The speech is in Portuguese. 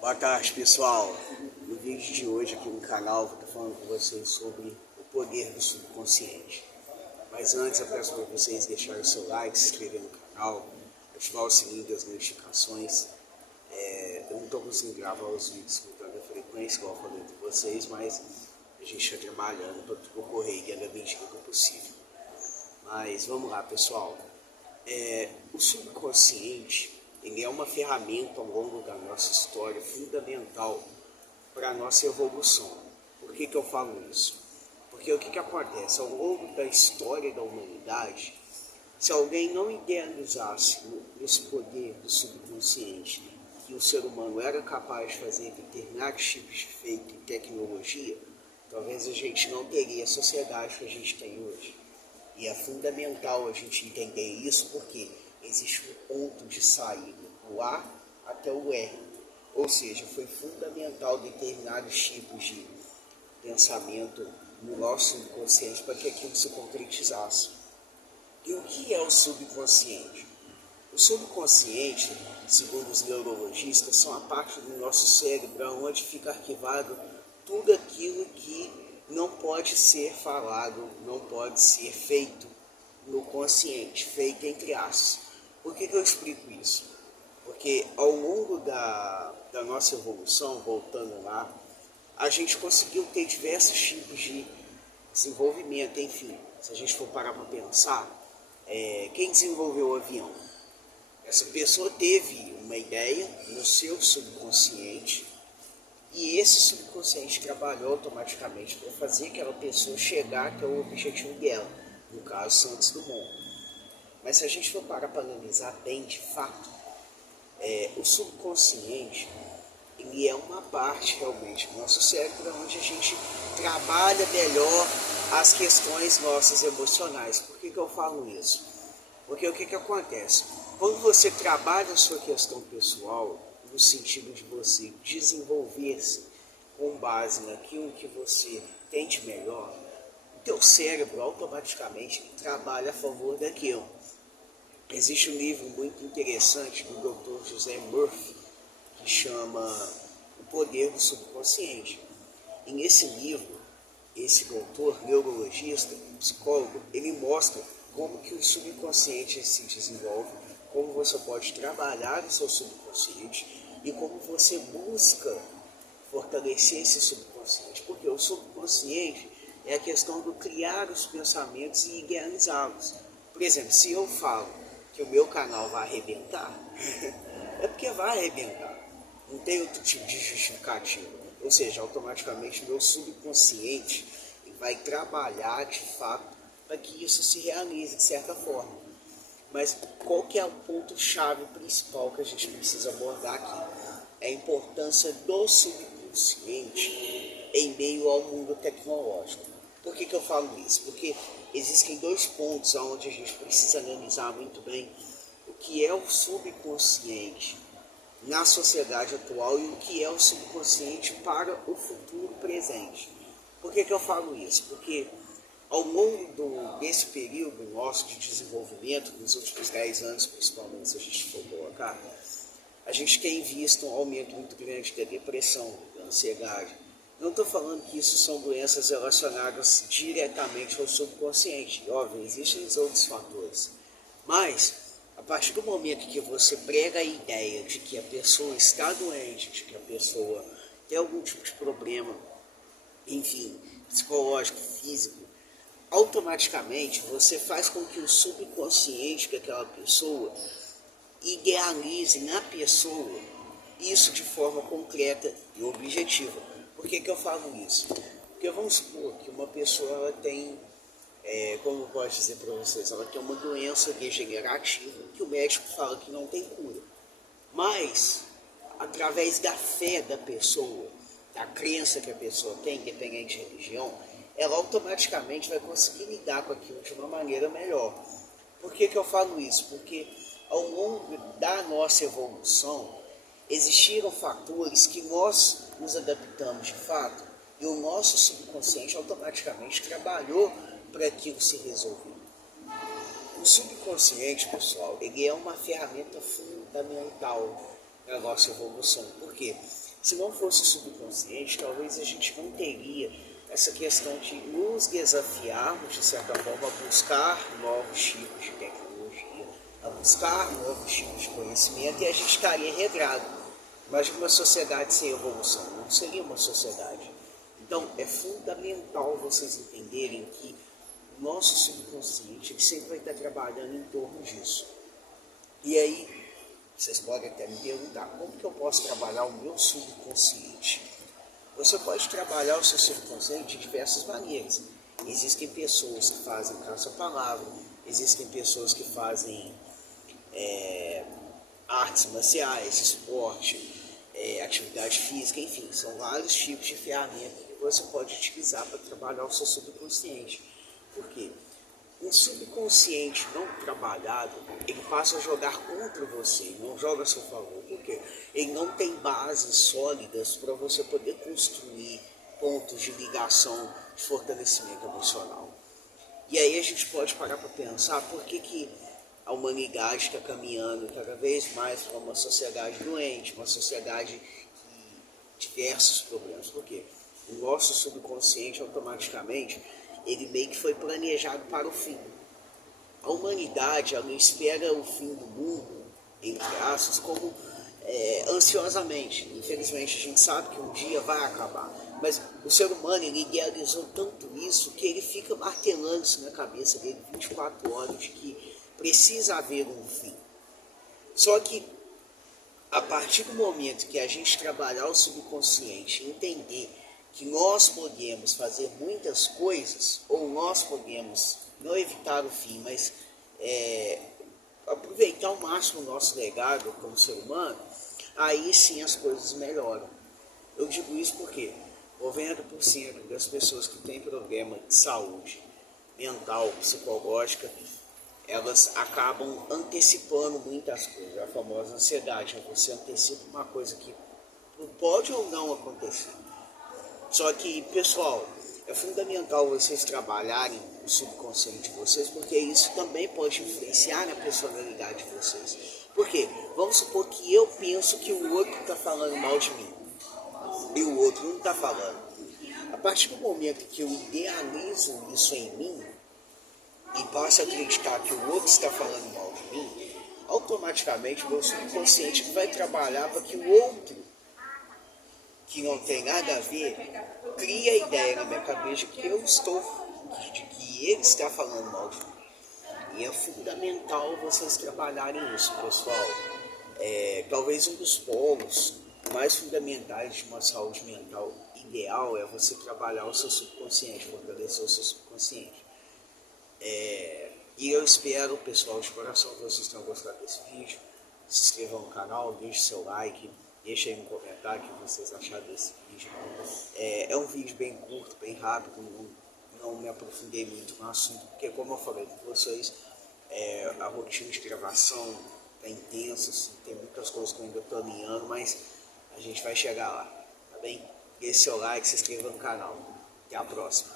Boa tarde, pessoal. No vídeo de hoje aqui no canal vou estar falando com vocês sobre o poder do subconsciente. Mas antes eu peço para vocês deixarem o seu like, se inscrever no canal, ativar o sininho das notificações. Eu não estou conseguindo gravar os vídeos com tanta frequência, igual eu falei com vocês, mas a gente está trabalhando para tudo ocorrer e à medida que possível. Mas vamos lá, pessoal. O subconsciente ele é uma ferramenta ao longo da nossa história fundamental para a nossa evolução. Por que eu falo isso? Porque o que acontece? Ao longo da história da humanidade, se alguém não idealizasse esse poder do subconsciente, que o ser humano era capaz de fazer determinados tipos de feito em tecnologia, talvez a gente não teria a sociedade que a gente tem hoje. E é fundamental a gente entender isso porque existe um ponto de saída do A até o R. Ou seja, foi fundamental determinados tipos de pensamento no nosso subconsciente para que aquilo se concretizasse. E o que é o subconsciente? O subconsciente, segundo os neurologistas, são a parte do nosso cérebro onde fica arquivado tudo aquilo que não pode ser falado, não pode ser feito no consciente, feito entre aspas. Por que eu explico isso? Porque ao longo da nossa evolução, voltando lá, a gente conseguiu ter diversos tipos de desenvolvimento, enfim. Se a gente for parar para pensar, quem desenvolveu o avião? Essa pessoa teve uma ideia no seu subconsciente e esse subconsciente trabalhou automaticamente para fazer aquela pessoa chegar até o objetivo dela, no caso Santos Dumont. Mas se a gente for parar para analisar bem de fato, o subconsciente ele é uma parte realmente do nosso cérebro onde a gente trabalha melhor as questões nossas emocionais. Por que eu falo isso? Porque o que acontece? Quando você trabalha a sua questão pessoal, no sentido de você desenvolver-se com base naquilo que você tem de melhor, o teu cérebro automaticamente trabalha a favor daquilo. Existe um livro muito interessante do Dr. José Murphy, que chama O Poder do Subconsciente. E nesse livro, esse doutor, neurologista, psicólogo, ele mostra como que o subconsciente se desenvolve, como você pode trabalhar o seu subconsciente e como você busca fortalecer esse subconsciente. Porque o subconsciente é a questão do criar os pensamentos e idealizá-los. Por exemplo, se eu falo que o meu canal vai arrebentar, é porque vai arrebentar. Não tem outro tipo de justificativa. Ou seja, automaticamente o meu subconsciente vai trabalhar de fato para que isso se realize de certa forma. Mas qual que é o ponto-chave principal que a gente precisa abordar aqui? É a importância do subconsciente em meio ao mundo tecnológico. Por que eu falo isso? Porque existem dois pontos onde a gente precisa analisar muito bem o que é o subconsciente na sociedade atual e o que é o subconsciente para o futuro presente. Por que eu falo isso? Porque ao longo desse período nosso de desenvolvimento, nos últimos 10 anos principalmente, se a gente for colocar, a gente tem visto um aumento muito grande da depressão, da ansiedade. Não estou falando que isso são doenças relacionadas diretamente ao subconsciente. Óbvio, existem outros fatores. Mas, a partir do momento que você prega a ideia de que a pessoa está doente, de que a pessoa tem algum tipo de problema, enfim, psicológico, físico, automaticamente você faz com que o subconsciente daquela pessoa idealize na pessoa isso de forma concreta e objetiva. Por que eu falo isso? Porque vamos supor que uma pessoa ela tem, como eu posso dizer para vocês, ela tem uma doença degenerativa que o médico fala que não tem cura. Mas, através da fé da pessoa, da crença que a pessoa tem, independente de religião, ela automaticamente vai conseguir lidar com aquilo de uma maneira melhor. Por que eu falo isso? Porque ao longo da nossa evolução, existiram fatores que nós nos adaptamos de fato e o nosso subconsciente automaticamente trabalhou para aquilo se resolver. O subconsciente, pessoal, ele é uma ferramenta fundamental para a nossa evolução. Por quê? Se não fosse o subconsciente, talvez a gente não teria essa questão de nos desafiarmos, de certa forma, a buscar novos tipos de tecnologia, a buscar novos tipos de conhecimento, e a gente estaria regrado. Imagina uma sociedade sem evolução, não seria uma sociedade. Então, é fundamental vocês entenderem que o nosso subconsciente ele sempre vai estar trabalhando em torno disso. E aí, vocês podem até me perguntar, como que eu posso trabalhar o meu subconsciente? Você pode trabalhar o seu subconsciente de diversas maneiras. Existem pessoas que fazem caça-palavra, existem pessoas que fazem artes marciais, esporte, atividade física, enfim, são vários tipos de ferramentas que você pode utilizar para trabalhar o seu subconsciente. Por quê? Um subconsciente não trabalhado, ele passa a jogar contra você, ele não joga a seu favor. Por quê? Ele não tem bases sólidas para você poder construir pontos de ligação, de fortalecimento emocional. E aí a gente pode parar para pensar por que a humanidade está caminhando cada vez mais para uma sociedade doente, uma sociedade de diversos problemas. Por quê? O nosso subconsciente automaticamente ele meio que foi planejado para o fim. A humanidade ela espera o fim do mundo, entre aspas, como ansiosamente. Infelizmente a gente sabe que um dia vai acabar. Mas o ser humano ele idealizou tanto isso que ele fica martelando isso na cabeça dele 24 horas de que precisa haver um fim. Só que a partir do momento que a gente trabalhar o subconsciente, entender que nós podemos fazer muitas coisas, ou nós podemos não evitar o fim, mas aproveitar ao máximo o nosso legado como ser humano, aí sim as coisas melhoram. Eu digo isso porque 90% das pessoas que têm problema de saúde mental, psicológica, elas acabam antecipando muitas coisas. A famosa ansiedade, você antecipa uma coisa que pode ou não acontecer. Só que, pessoal, é fundamental vocês trabalharem o subconsciente de vocês, porque isso também pode influenciar na personalidade de vocês. Por quê? Vamos supor que eu penso que o outro está falando mal de mim, e o outro não está falando. A partir do momento que eu idealizo isso em mim, e passo a acreditar que o outro está falando mal de mim, automaticamente o meu subconsciente vai trabalhar para que o outro, que não tem nada a ver, cria a ideia na minha cabeça de que que ele está falando mal de mim. E é fundamental vocês trabalharem isso, pessoal. Talvez um dos polos mais fundamentais de uma saúde mental ideal é você trabalhar o seu subconsciente, fortalecer o seu subconsciente. E eu espero, pessoal, de coração que vocês tenham gostado desse vídeo. Se inscrevam no canal, deixe seu like, deixe aí um comentário o que vocês acharam desse vídeo. É um vídeo bem curto, bem rápido, não me aprofundei muito no assunto, porque como eu falei com vocês, a rotina de gravação está intensa, assim, tem muitas coisas que eu ainda estou alinhando, mas a gente vai chegar lá, tá bem? Deixe seu like, se inscreva no canal. Até a próxima.